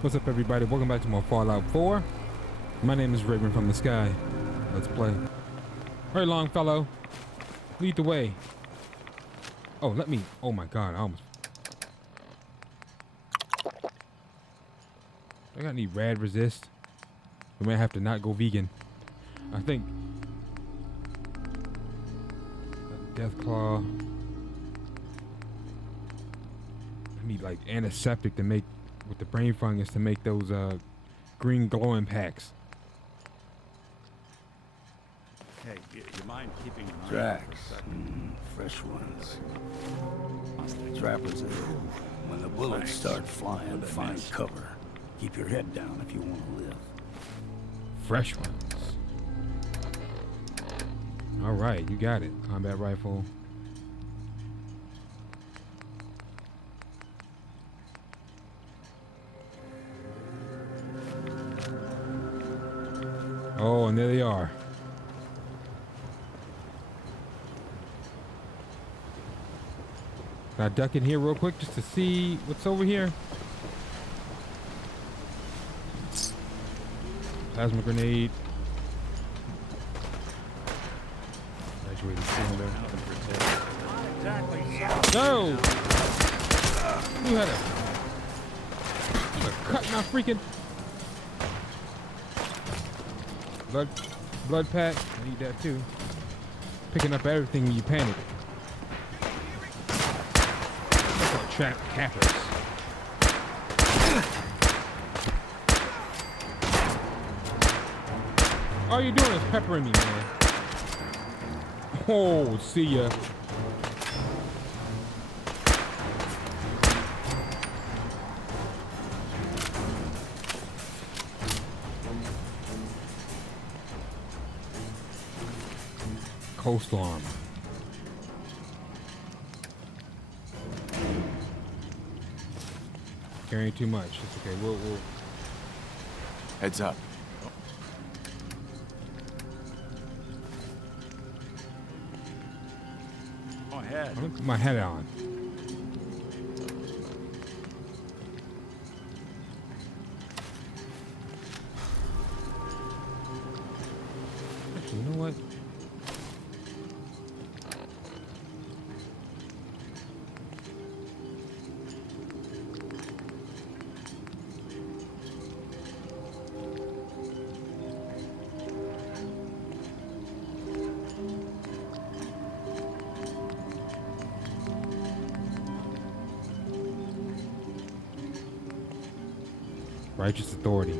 What's up, everybody? Welcome back to more Fallout 4. My name is Raven from the Sky. Let's play. Very Longfellow, lead the way. Oh, let me. Oh my God, I almost. I got any rad resist? We might have to not go vegan. I think. Death Claw. I need like antiseptic to make. With the brain fungus to make those green glowing packs. Hey, you mind keeping an eye Tracks. Fresh ones. Trappers are here. When the bullets start flying, find cover. Keep your head down if you want to live. Fresh ones. All right, you got it. Combat rifle. Oh, and there they are. Can I duck in here real quick just to see what's over here? Plasma grenade. Graduated cylinder. No! You had a cut my freaking blood pack. I need that too. Picking up everything when you panic. Trap cappers. All you're doing is peppering me, man. Oh, see ya. Coastal armor. Carrying too much. It's okay. We'll Heads up. Go ahead. I'm gonna put my head on. Actually, you know what? Righteous authority.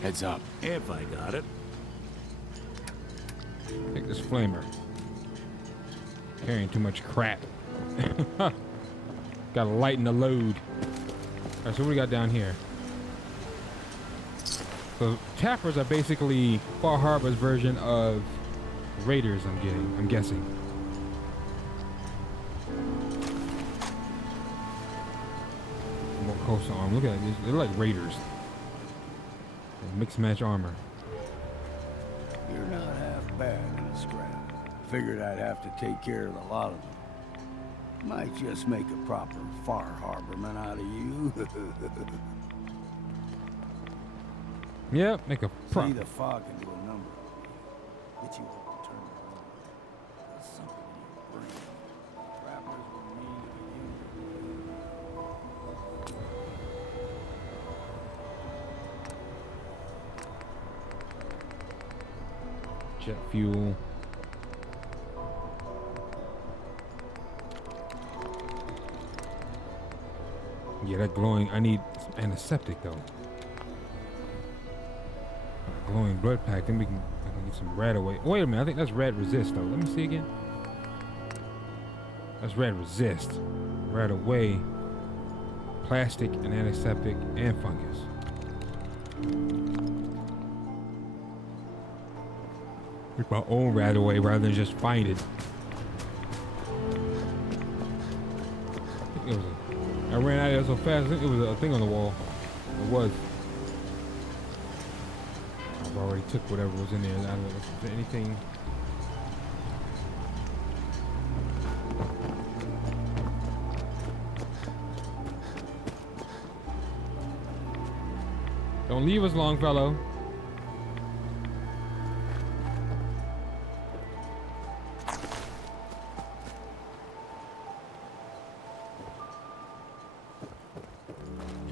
Heads up. If I got it. Take this flamer. Carrying too much crap. Gotta lighten the load. Alright, so what do we got down here? So tappers are basically Far Harbor's version of raiders, I'm guessing. More coastal armor. Look at these. They're like raiders. Mixed match armor. You're not half bad in a scrap. Figured I'd have to take care of a lot of them. Might just make a proper Far Harborman out of you. Yep, make a See the fog into a number. Get you all turned around. There's something in your brain. Trappers were mean to you. jet fuel. Yeah, that glowing. I need some antiseptic though. Glowing blood pack. Then I can get some rat away. Wait a minute. I think that's rat resist though. Let me see again. That's rat resist. Rat away. plastic and antiseptic and fungus. Make my own rat away rather than just find it. I ran out of there so fast. I think it was a thing on the wall. It was. I've already took whatever was in there. I don't know if there's anything. Don't leave us, Longfellow.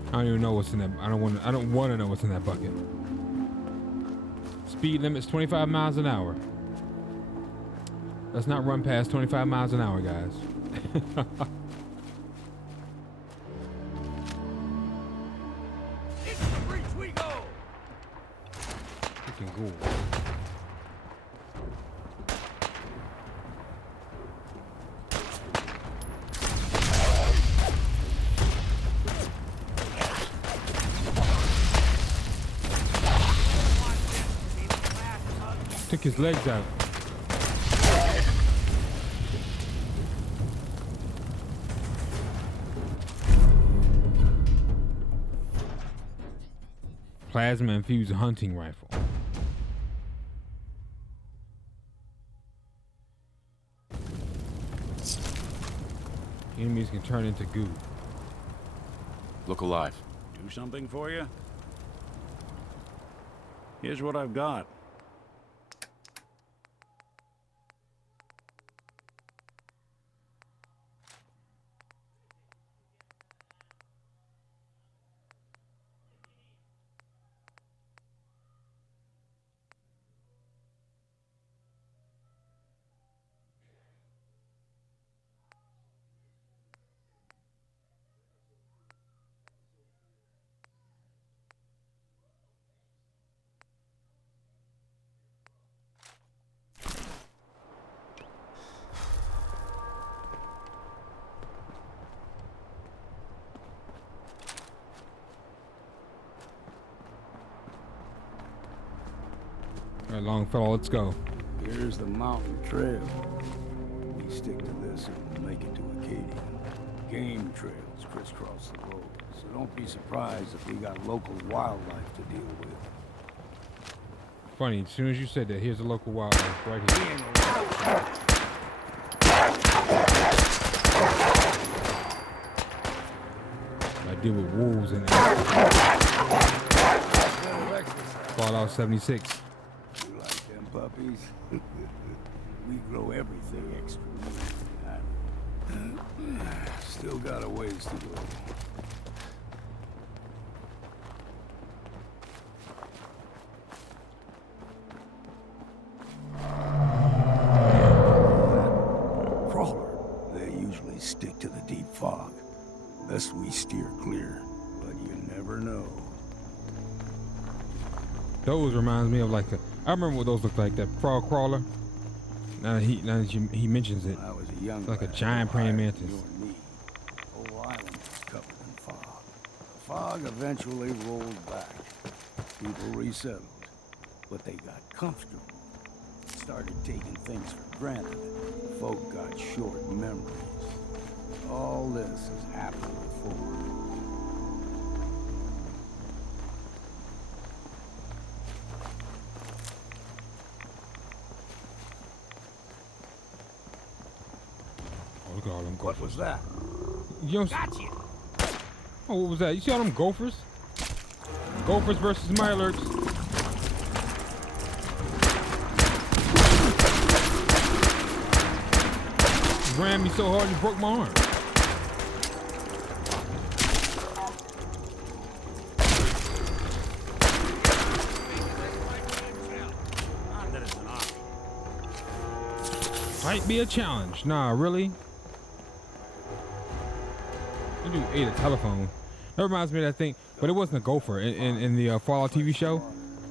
I don't even know what's in that. I don't want to know what's in that bucket. Speed limit's 25 miles an hour. Let's not run past 25 miles an hour, guys. Into the breach we go. Freaking cool. Took his legs out. Plasma infused hunting rifle. Enemies can turn into goo. Look alive. Do something for you? Here's what I've got. All right, Longfellow, let's go. Here's the mountain trail. We stick to this and we'll make it to Acadia. Game trails crisscross the road, so don't be surprised if we got local wildlife to deal with. Funny, as soon as you said that, here's the local wildlife right here. I deal with wolves and Fallout 76. You like them puppies? We grow everything extra. Still got a ways to go. Crawler, they usually stick to the deep fog. Best we steer clear, but you never know. Those reminds me of like I remember what those looked like, that frog crawler. Now that he mentions it, When I was a young like a lad, giant praying mantis. you and me, the whole island was covered in fog. The fog eventually rolled back. People resettled, but they got comfortable. Started taking things for granted. Folk got short memories. All this has happened before. Oh, look at all them What gophers. was that? You know, Gotcha! oh, what was that? You see all them gophers? Gophers versus Mirelurks. You ran me so hard you broke my arm. Might be a challenge. Nah, really? You do ate a telephone. That reminds me of that thing, but it wasn't a gopher in the Fallout TV show.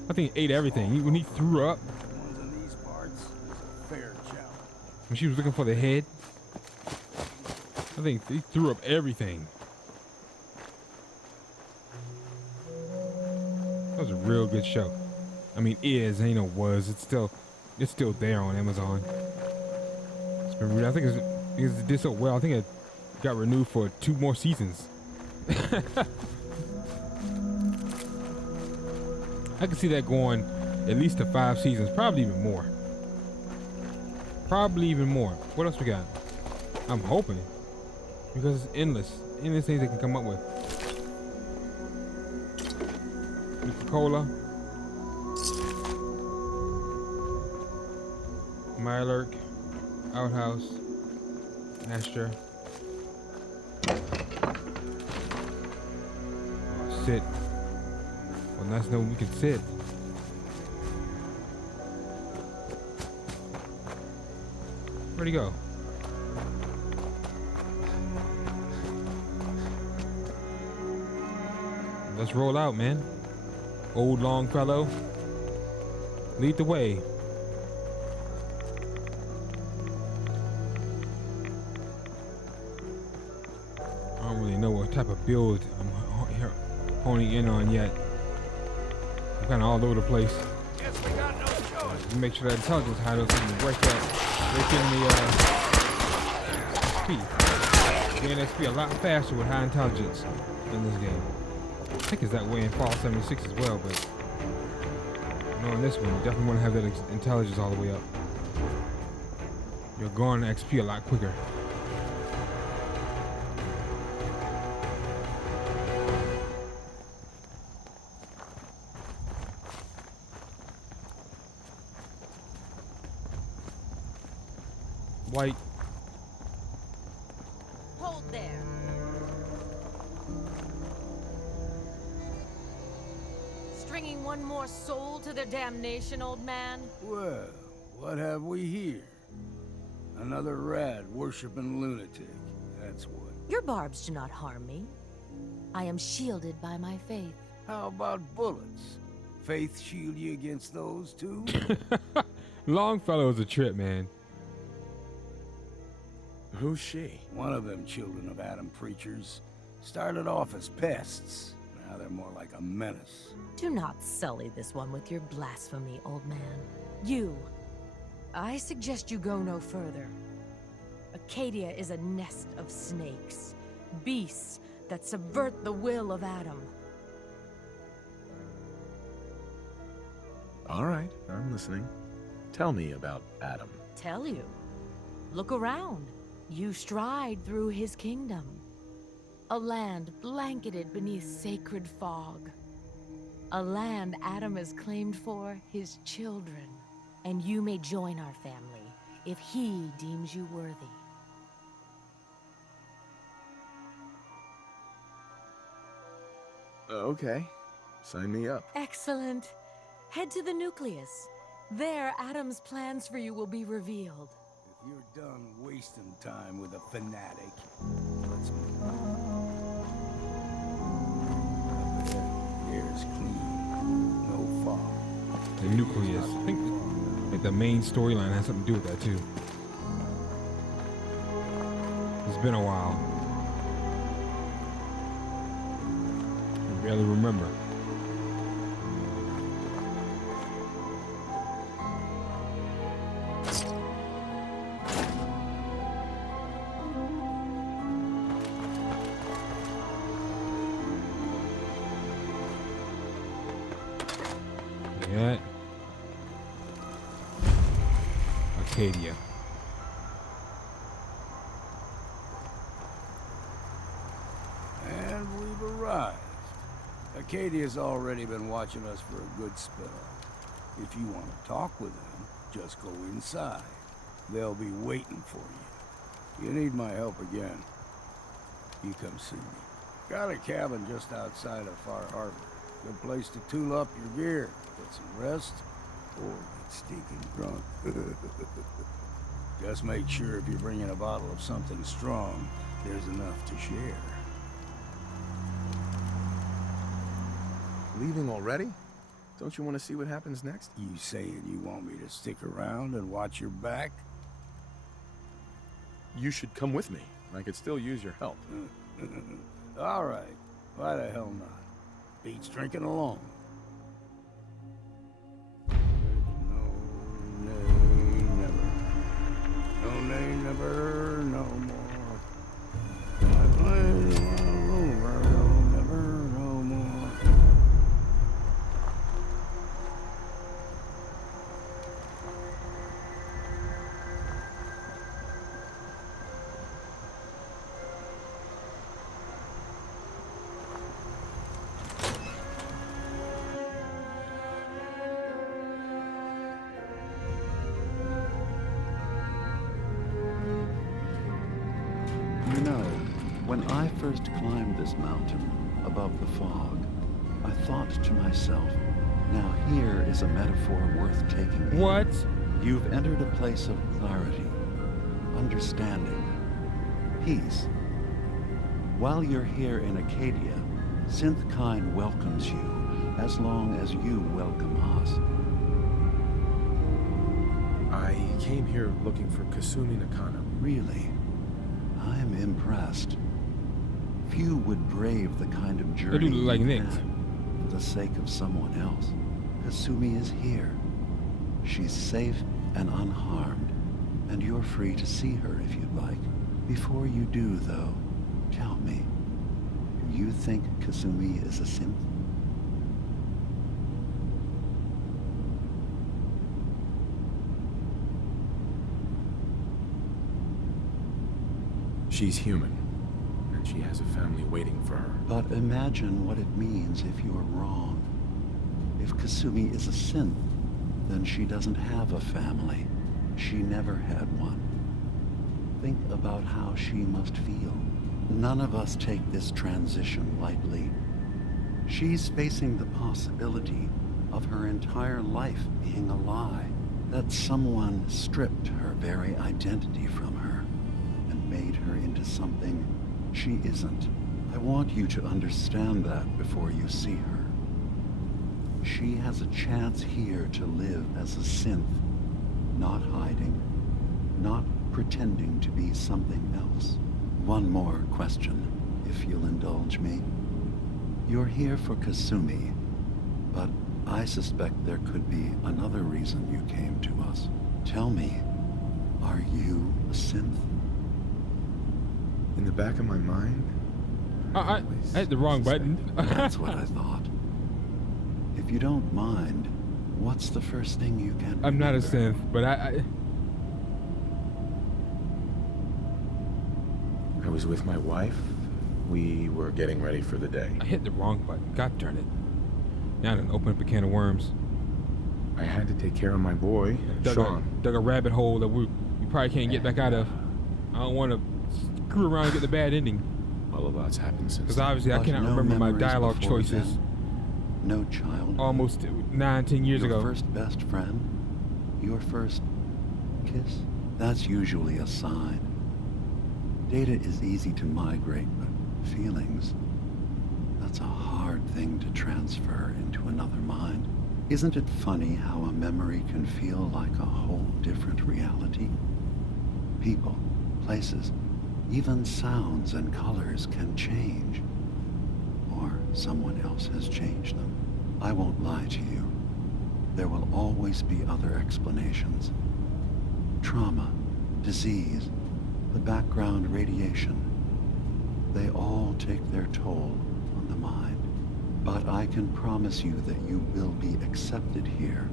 I think he ate everything. When he threw up, Ones in these parts is a fair challenge. when she was looking for the head, I think he threw up everything. That was a real good show. I mean, ain't no was. It's still there on Amazon. It's been I think it did so well. I think it got renewed for 2 more seasons. I can see that going at least to 5 seasons, probably even more. Probably even more. What else we got? I'm hoping, because it's endless things they can come up with. Coca-Cola, Mirelurk, Outhouse, Astra. Sit. Well, nice to know we can sit. Where'd he go? Let's roll out, man. Old Longfellow, lead the way. I don't really know what type of build I'm honing in on yet. I'm kind of all over the place. Guess we got no choice. Make sure that intelligence hideout can break in the XP. Gain XP a lot faster with high intelligence in this game. I think it's that way in Fallout 76 as well, but knowing this one, you definitely want to have that intelligence all the way up. You'll go on XP a lot quicker. White. Hold there. Stringing one more soul to their damnation, old man? Well, what have we here? Another rad worshipping lunatic. That's what. Your barbs do not harm me. I am shielded by my faith. How about bullets? Faith shield you against those too? Longfellow is a trip, man. Who's she? One of them children of Adam preachers. Started off as pests. Now they're more like a menace. Do not sully this one with your blasphemy, old man. You. I suggest you go no further. Acadia is a nest of snakes. Beasts that subvert the will of Adam. All right, I'm listening. Tell me about Adam. Tell you. Look around. You stride through his kingdom. A land blanketed beneath sacred fog. A land Adam has claimed for his children. And you may join our family if he deems you worthy. Okay, sign me up. Excellent. Head to the nucleus. There, Adam's plans for you will be revealed. If you're done wasting time with a fanatic, let's move on. The air's clean. No fog. The nucleus. I think the main storyline has something to do with that too. It's been a while. I barely remember. Yeah. Acadia. And we've arrived. Acadia's already been watching us for a good spell. If you want to talk with them, just go inside. They'll be waiting for you. You need my help again, you come see me. Got a cabin just outside of Far Harbor. Good place to tool up your gear, get some rest, or get stinking drunk. Just make sure if you're bringing a bottle of something strong, there's enough to share. Leaving already? Don't you want to see what happens next? You saying you want me to stick around and watch your back? You should come with me. I could still use your help. All right. Why the hell not? Beats drinking alone. I first climbed this mountain above the fog, I thought to myself, now here is a metaphor worth taking in. What? You've entered a place of clarity, understanding, peace. While you're here in Acadia, Synthkind welcomes you as long as you welcome us. I came here looking for Kasumi Nakano. Really? I'm impressed. Few would brave the kind of journey do look like you've Nick. had for the sake of someone else. Kasumi is here. She's safe and unharmed, and you're free to see her if you'd like. Before you do, though, tell me, do you think Kasumi is a synth? She's human, and she has a family waiting for her. But imagine what it means if you're wrong. If Kasumi is a synth, then she doesn't have a family. She never had one. Think about how she must feel. None of us take this transition lightly. She's facing the possibility of her entire life being a lie, that someone stripped her very identity from her and made her into something she isn't. I want you to understand that before you see her. She has a chance here to live as a synth, not hiding, not pretending to be something else. One more question, if you'll indulge me. You're here for Kasumi, but I suspect there could be another reason you came to us. Tell me, are you a synth? In the back of my mind, I hit the wrong button. That's what I thought. If you don't mind, what's the first thing you can I'm not a remember? synth, but I was with my wife. We were getting ready for the day. I hit the wrong button. God darn it. Now I done opened up a can of worms. I had to take care of my boy, Sean. Dug a rabbit hole that we probably can't get back out of. I don't want to screw around and get the bad ending. Well, a lot's happened since Because then. obviously I But cannot no remember my memories dialogue before choices then? No child. almost 9-10 years Your ago. first best friend? Your first kiss? That's usually a sign. Data is easy to migrate, but feelings, that's a hard thing to transfer into another mind. Isn't it funny how a memory can feel like a whole different reality? People, places, even sounds and colors can change. Or someone else has changed them. I won't lie to you. There will always be other explanations. Trauma, disease, the background radiation. They all take their toll on the mind. But I can promise you that you will be accepted here,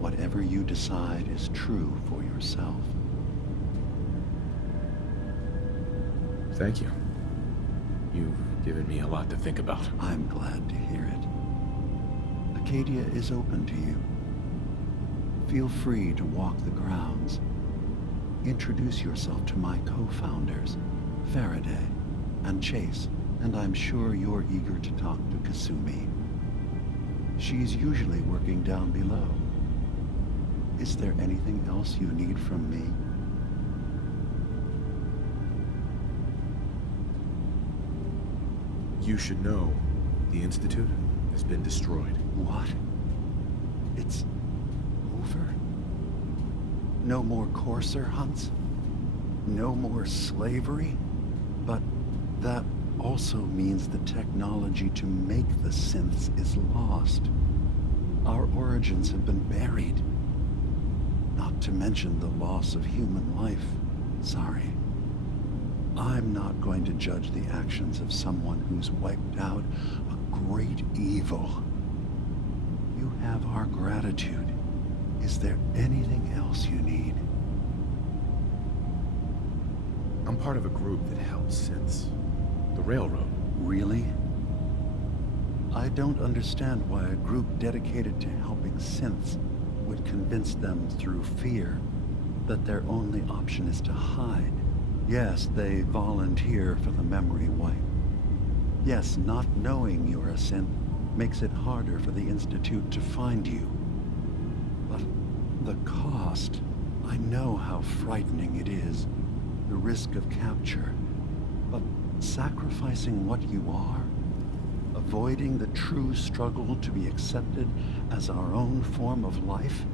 whatever you decide is true for yourself. Thank you. You've given me a lot to think about. I'm glad to hear it. Acadia is open to you. Feel free to walk the grounds. Introduce yourself to my co-founders, Faraday and Chase, and I'm sure you're eager to talk to Kasumi. She's usually working down below. Is there anything else you need from me? You should know, the Institute has been destroyed. What? It's over? No more courser hunts? No more slavery? But that also means the technology to make the synths is lost. Our origins have been buried. Not to mention the loss of human life. Sorry. I'm not going to judge the actions of someone who's wiped out a great evil. You have our gratitude. Is there anything else you need? I'm part of a group that helps synths. The Railroad. Really? I don't understand why a group dedicated to helping synths would convince them through fear that their only option is to hide. Yes, they volunteer for the memory wipe. Yes, not knowing you're a synth makes it harder for the Institute to find you. But the cost, I know how frightening it is, the risk of capture. But sacrificing what you are, avoiding the true struggle to be accepted as our own form of life,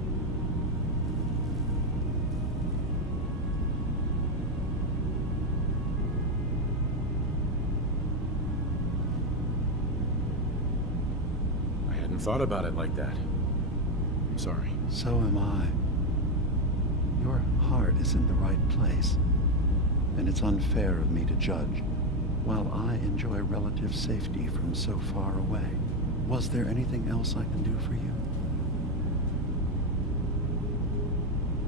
Thought about it like that. I'm sorry. so am I. Your heart is in the right place, and it's unfair of me to judge, while I enjoy relative safety from so far away. Was there anything else I can do for you?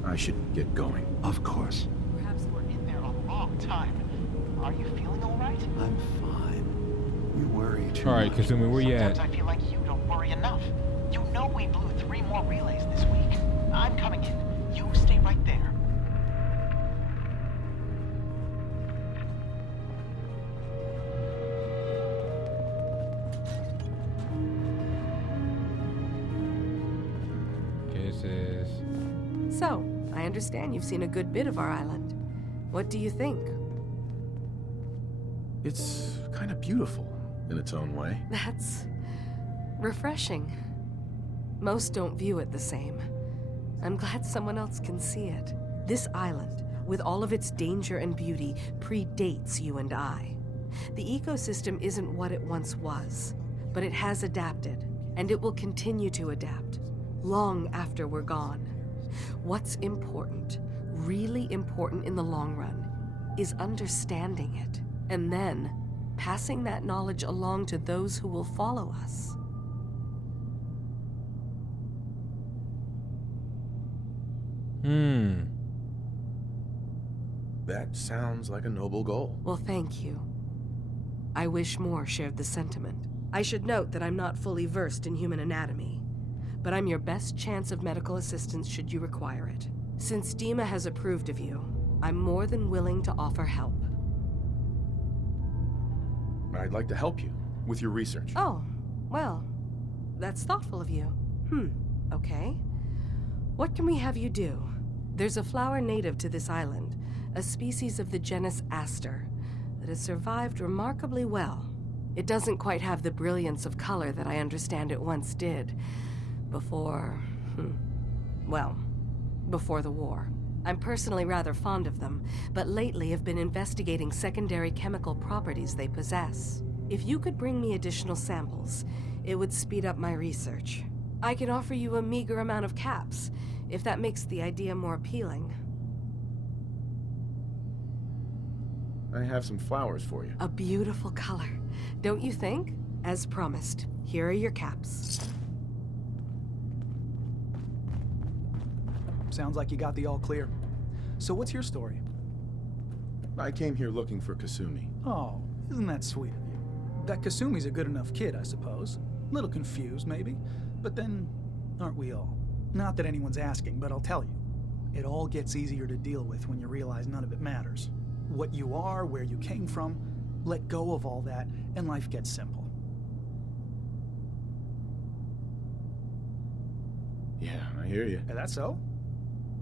I should get going. Of course. Perhaps we're in there a long time. Are you feeling all right? I'm fine. You worry too All right, much. Kasumi, where you at? Sometimes I feel like you don't worry enough. You know we blew 3 more relays this week. I'm coming in. You stay right there. Kisses. So, I understand you've seen a good bit of our island. What do you think? It's kind of beautiful in its own way. That's refreshing. Most don't view it the same. I'm glad someone else can see it. This island, with all of its danger and beauty, predates you and I. The ecosystem isn't what it once was, but it has adapted, and it will continue to adapt, long after we're gone. What's important, really important in the long run, is understanding it, and then passing that knowledge along to those who will follow us. That sounds like a noble goal. Well, thank you. I wish more shared the sentiment. I should note that I'm not fully versed in human anatomy, but I'm your best chance of medical assistance should you require it. Since Dima has approved of you, I'm more than willing to offer help. I'd like to help you with your research. Oh, well, that's thoughtful of you. Okay. What can we have you do? There's a flower native to this island, a species of the genus Aster, that has survived remarkably well. It doesn't quite have the brilliance of color that I understand it once did. Before the war. I'm personally rather fond of them, but lately have been investigating secondary chemical properties they possess. If you could bring me additional samples, it would speed up my research. I can offer you a meager amount of caps, if that makes the idea more appealing. I have some flowers for you. A beautiful color, don't you think? As promised, here are your caps. Sounds like you got the all clear. So what's your story? I came here looking for Kasumi. Oh, isn't that sweet of you? That Kasumi's a good enough kid, I suppose. Little confused, maybe. But then, aren't we all? Not that anyone's asking, but I'll tell you. It all gets easier to deal with when you realize none of it matters. What you are, where you came from, let go of all that, and life gets simple. Yeah, I hear you. Is that so?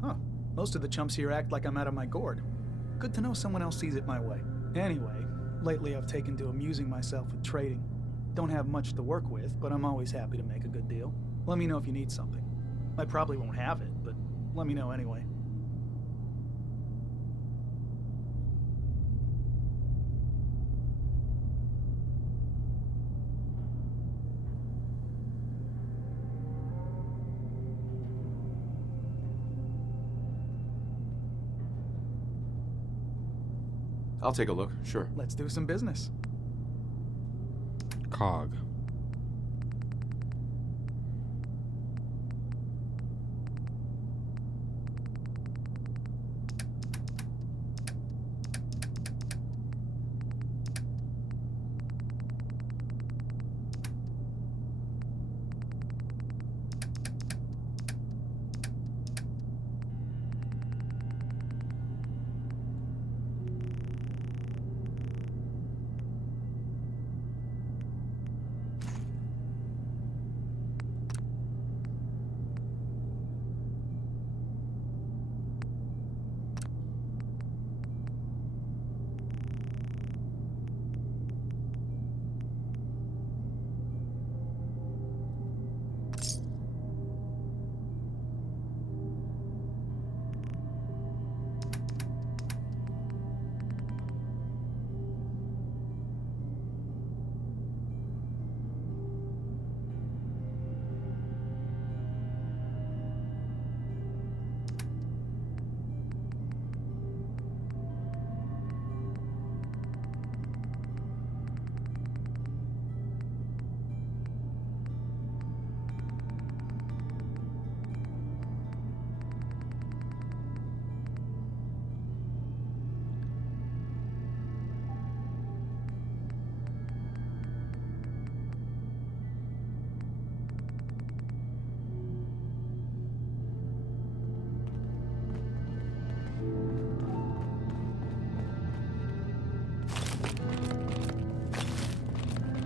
Huh. Most of the chumps here act like I'm out of my gourd. Good to know someone else sees it my way. Anyway, lately I've taken to amusing myself with trading. Don't have much to work with, but I'm always happy to make a good deal. Let me know if you need something. I probably won't have it, but let me know anyway. I'll take a look, sure. Let's do some business. Cog.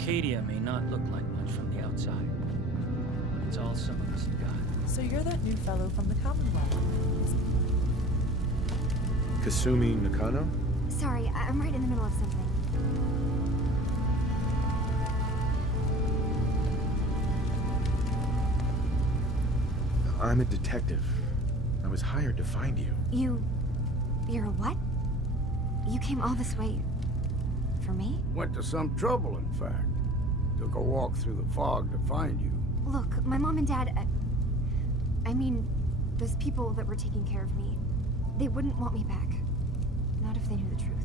Arcadia may not look like much from the outside, but it's all some of us have got. So you're that new fellow from the Commonwealth. Kasumi Nakano? Sorry, I'm right in the middle of something. I'm a detective. I was hired to find you. You're a what? You came all this way for me? Went to some trouble, in fact. Took a walk through the fog to find you. Look, my mom and dad, I mean, those people that were taking care of me, they wouldn't want me back. Not if they knew the truth.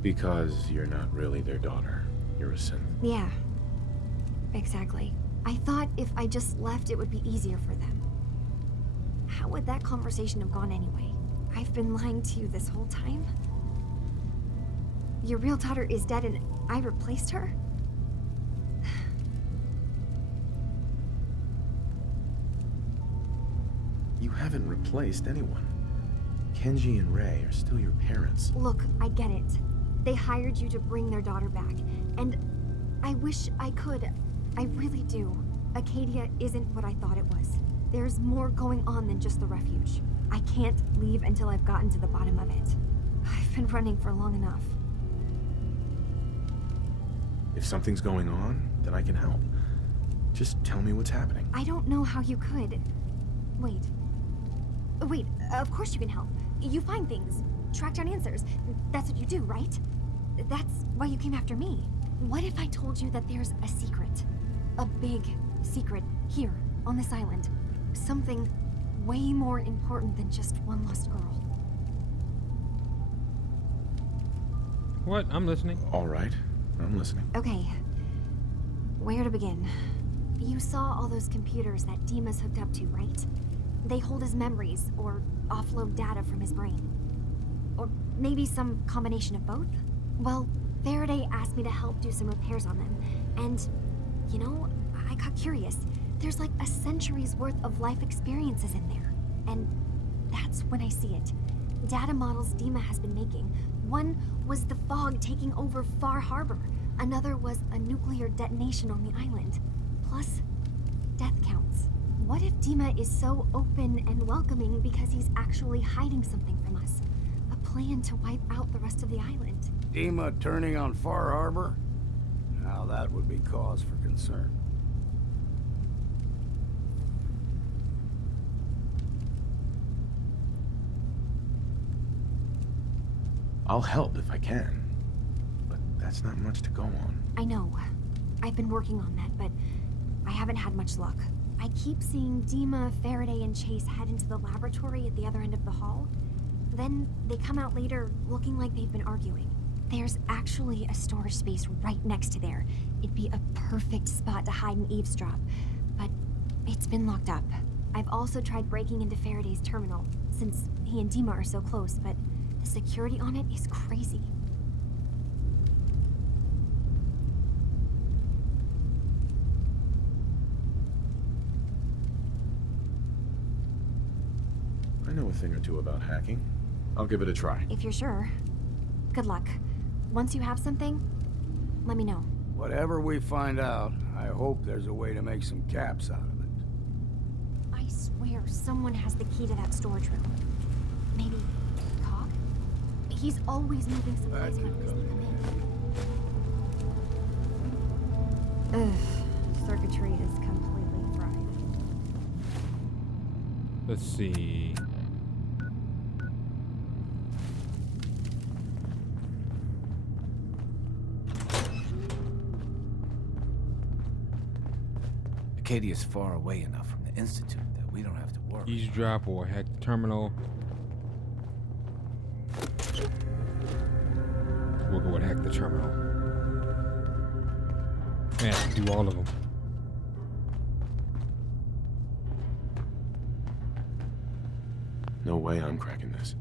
Because you're not really their daughter. You're a synth. Yeah, exactly. I thought if I just left, it would be easier for them. How would that conversation have gone anyway? I've been lying to you this whole time? Your real daughter is dead and I replaced her? You haven't replaced anyone. Kenji and Rei are still your parents. Look, I get it. They hired you to bring their daughter back, and I wish I could. I really do. Acadia isn't what I thought it was. There's more going on than just the refuge. I can't leave until I've gotten to the bottom of it. I've been running for long enough. If something's going on, then I can help. Just tell me what's happening. I don't know how you could. Wait. Wait, of course you can help. You find things, track down answers. That's what you do, right? That's why you came after me. What if I told you that there's a secret? A big secret here, on this island. Something way more important than just one lost girl. What? I'm listening. All right, I'm listening. Okay. Where to begin? You saw all those computers that Dima's hooked up to, right? They hold his memories, or offload data from his brain. Or maybe some combination of both? Well, Faraday asked me to help do some repairs on them, and, you know, I got curious. There's like a century's worth of life experiences in there. And that's when I see it. Data models Dima has been making. One was the fog taking over Far Harbor. Another was a nuclear detonation on the island. Plus, death counts. What if Dima is so open and welcoming because he's actually hiding something from us? A plan to wipe out the rest of the island. Dima turning on Far Harbor? Now that would be cause for concern. I'll help if I can, but that's not much to go on. I know. I've been working on that, but I haven't had much luck. I keep seeing Dima, Faraday, and Chase head into the laboratory at the other end of the hall. Then they come out later looking like they've been arguing. There's actually a storage space right next to there. It'd be a perfect spot to hide and eavesdrop, but it's been locked up. I've also tried breaking into Faraday's terminal, since he and Dima are so close, but the security on it is crazy. I know a thing or two about hacking. I'll give it a try. If you're sure. Good luck. Once you have something, let me know. Whatever we find out, I hope there's a way to make some caps out of it. I swear someone has the key to that storage room. Maybe Cog? He's always moving supplies whenever we sneak them in. Ugh, circuitry is completely fried. Let's see. Acadia's far away enough from the Institute that we don't have to worry. Eavesdrop or hack the terminal. We'll go with hack the terminal. Man, do all of them. No way I'm cracking this.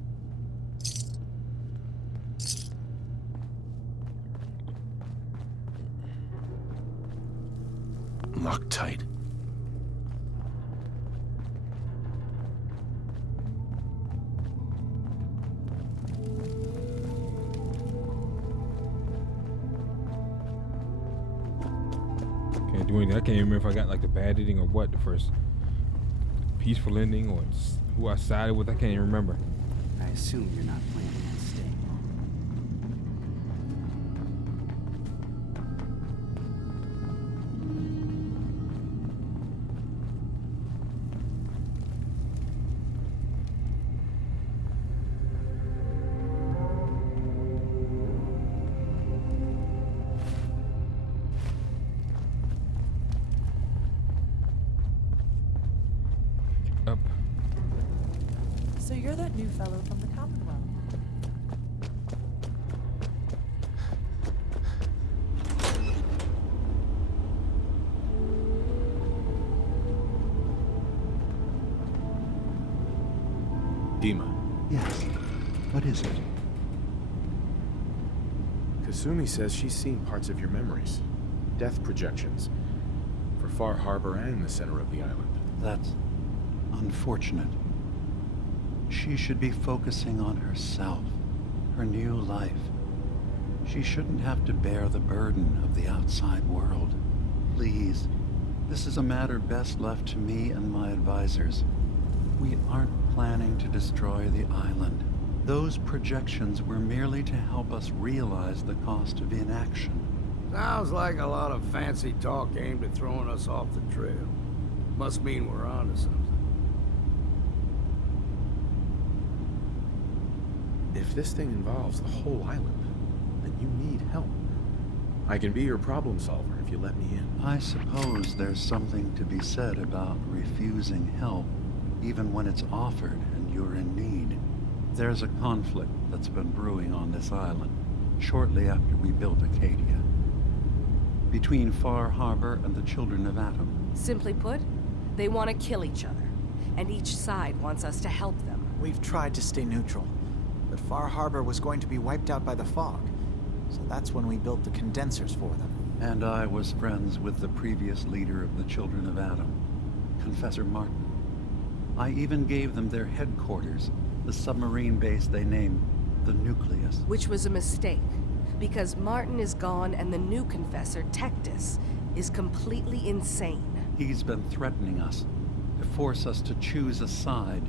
Locked tight. do anything. I can't even remember if I got like the bad ending or what. The first peaceful ending or who I sided with. I can't even remember. I assume you're not planning on staying long. Up. So you're that new fellow from the Commonwealth. Dima. Yes. What is it? Kasumi says she's seen parts of your memories. Death projections. For Far Harbor and the center of the island. That's unfortunate. She should be focusing on herself, her new life. She shouldn't have to bear the burden of the outside world. Please, this is a matter best left to me and my advisors. We aren't planning to destroy the island. Those projections were merely to help us realize the cost of inaction. Sounds like a lot of fancy talk aimed at throwing us off the trail. Must mean we're onto something. If this thing involves the whole island, then you need help. I can be your problem solver if you let me in. I suppose there's something to be said about refusing help, even when it's offered and you're in need. There's a conflict that's been brewing on this island, shortly after we built Acadia. Between Far Harbor and the Children of Atom. Simply put, they want to kill each other, and each side wants us to help them. We've tried to stay neutral, but Far Harbor was going to be wiped out by the fog, so that's when we built the condensers for them. And I was friends with the previous leader of the Children of Atom, Confessor Martin. I even gave them their headquarters, the submarine base they named the Nucleus. Which was a mistake, because Martin is gone and the new Confessor, Tectus, is completely insane. He's been threatening us, to force us to choose a side.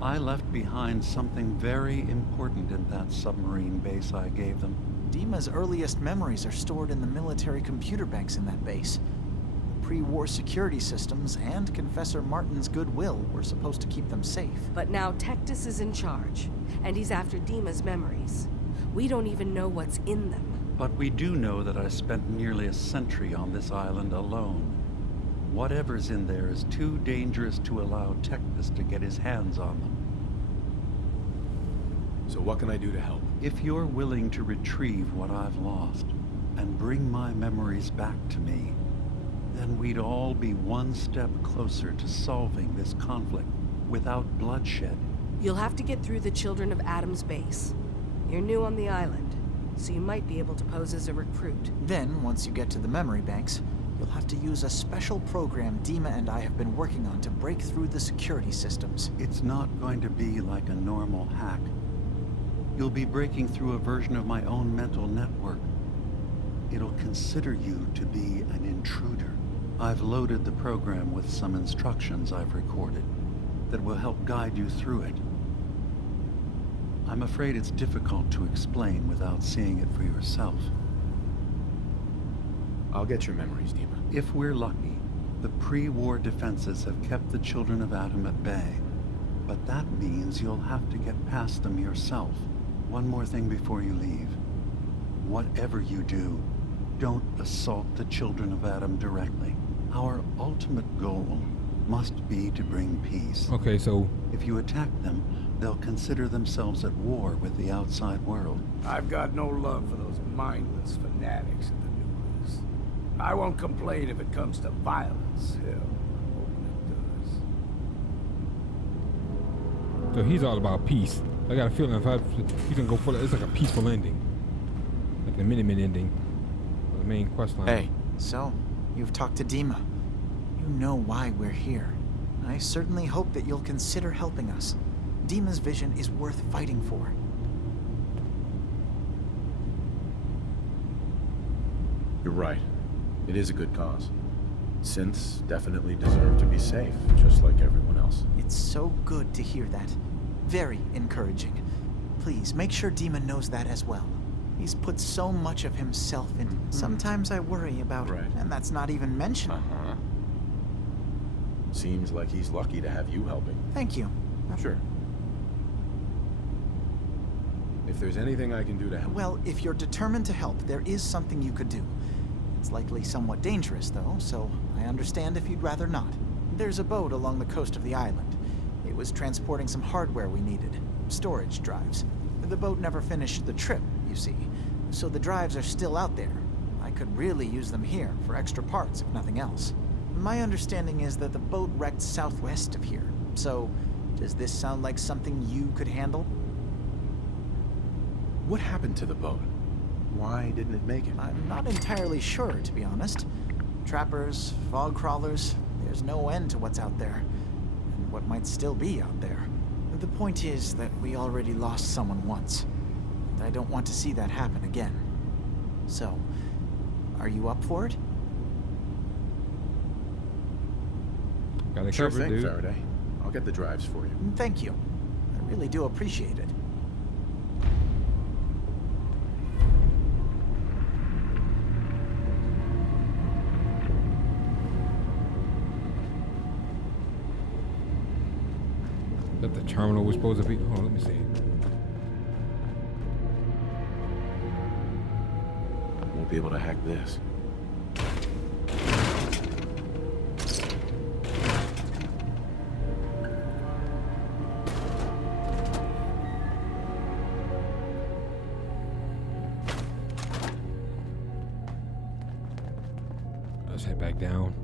I left behind something very important in that submarine base I gave them. Dima's earliest memories are stored in the military computer banks in that base. The pre-war security systems and Confessor Martin's goodwill were supposed to keep them safe. But now Tectus is in charge, and he's after Dima's memories. We don't even know what's in them. But we do know that I spent nearly a century on this island alone. Whatever's in there is too dangerous to allow Tectus to get his hands on them. So what can I do to help? If you're willing to retrieve what I've lost and bring my memories back to me, then we'd all be one step closer to solving this conflict without bloodshed. You'll have to get through the Children of Atom's base. You're new on the island, so you might be able to pose as a recruit. Then, once you get to the memory banks, you'll have to use a special program Dima and I have been working on to break through the security systems. It's not going to be like a normal hack. You'll be breaking through a version of my own mental network. It'll consider you to be an intruder. I've loaded the program with some instructions I've recorded that will help guide you through it. I'm afraid it's difficult to explain without seeing it for yourself. I'll get your memories, Dima. If we're lucky, the pre-war defenses have kept the Children of Atom at bay. But that means you'll have to get past them yourself. One more thing before you leave. Whatever you do, don't assault the Children of Atom directly. Our ultimate goal must be to bring peace. Okay, so if you attack them, they'll consider themselves at war with the outside world. I've got no love for those mindless fanatics in the Nucleus. I won't complain if it comes to violence. Hell, I'm hoping it does. So he's all about peace. I got a feeling he's gonna go for it's like a peaceful ending, like the Minutemen ending, the main quest line. Hey, so you've talked to Dima. You know why we're here. I certainly hope that you'll consider helping us. Dima's vision is worth fighting for. You're right. It is a good cause. Synths definitely deserve to be safe, just like everyone else. It's so good to hear that. Very encouraging. Please, make sure Dima knows that as well. He's put so much of himself in. Sometimes I worry about it, and that's not even mentioned. Seems like he's lucky to have you helping. Thank you. Sure. If there's anything I can do to help... Well, if you're determined to help, there is something you could do. It's likely somewhat dangerous, though, so I understand if you'd rather not. There's a boat along the coast of the island. It was transporting some hardware we needed. Storage drives. The boat never finished the trip, you see, so the drives are still out there. I could really use them here for extra parts, if nothing else. My understanding is that the boat wrecked southwest of here, so does this sound like something you could handle? What happened to the boat? Why didn't it make it? I'm not entirely sure, to be honest. Trappers, fog crawlers, there's no end to what's out there, and what might still be out there. The point is that we already lost someone once, and I don't want to see that happen again. So, are you up for it? Got it Sure covered, thing, dude. Faraday. I'll get the drives for you. Thank you. I really do appreciate it. That the terminal was supposed to be. Hold on, let me see. Won't be able to hack this. Let's head back down.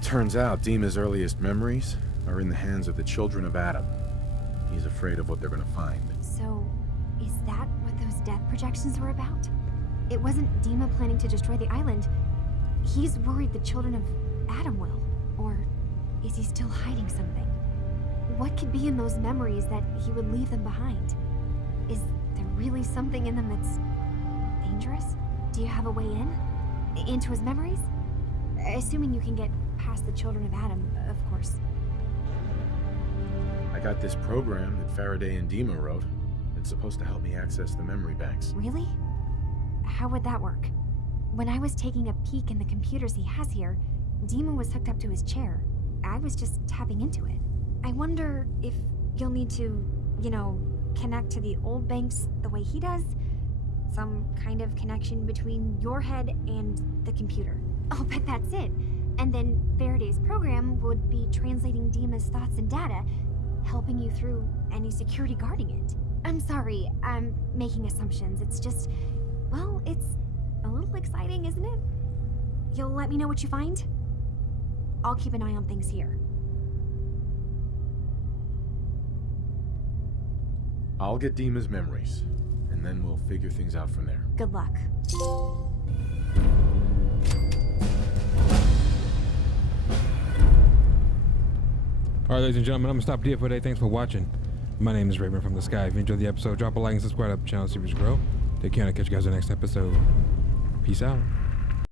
Turns out Dima's earliest memories are in the hands of the children of Adam. He's afraid of what they're gonna find. So, is that what those death projections were about? It wasn't Dima planning to destroy the island. He's worried the children of Adam will. Or is he still hiding something? What could be in those memories that he would leave them behind? Is there really something in them that's dangerous? Do you have a way in? Into his memories? Assuming you can get past the children of Adam, of course. I got this program that Faraday and Dima wrote. It's supposed to help me access the memory banks. Really? How would that work? When I was taking a peek in the computers he has here, Dima was hooked up to his chair. I was just tapping into it. I wonder if you'll need to, connect to the old banks the way he does? Some kind of connection between your head and the computer. I'll bet that's it. And then Faraday's program would be translating Dima's thoughts and data, helping you through any security guarding it. I'm sorry, I'm making assumptions. It's just, well, it's a little exciting, isn't it? You'll let me know what you find? I'll keep an eye on things here. I'll get Dima's memories, and then we'll figure things out from there. Good luck. All right, ladies and gentlemen, I'm gonna stop here for today. Thanks for watching. My name is Raven from the Sky. If you enjoyed the episode, drop a like and subscribe to the channel, see if it's grow. Take care, and I'll catch you guys in the next episode. Peace out.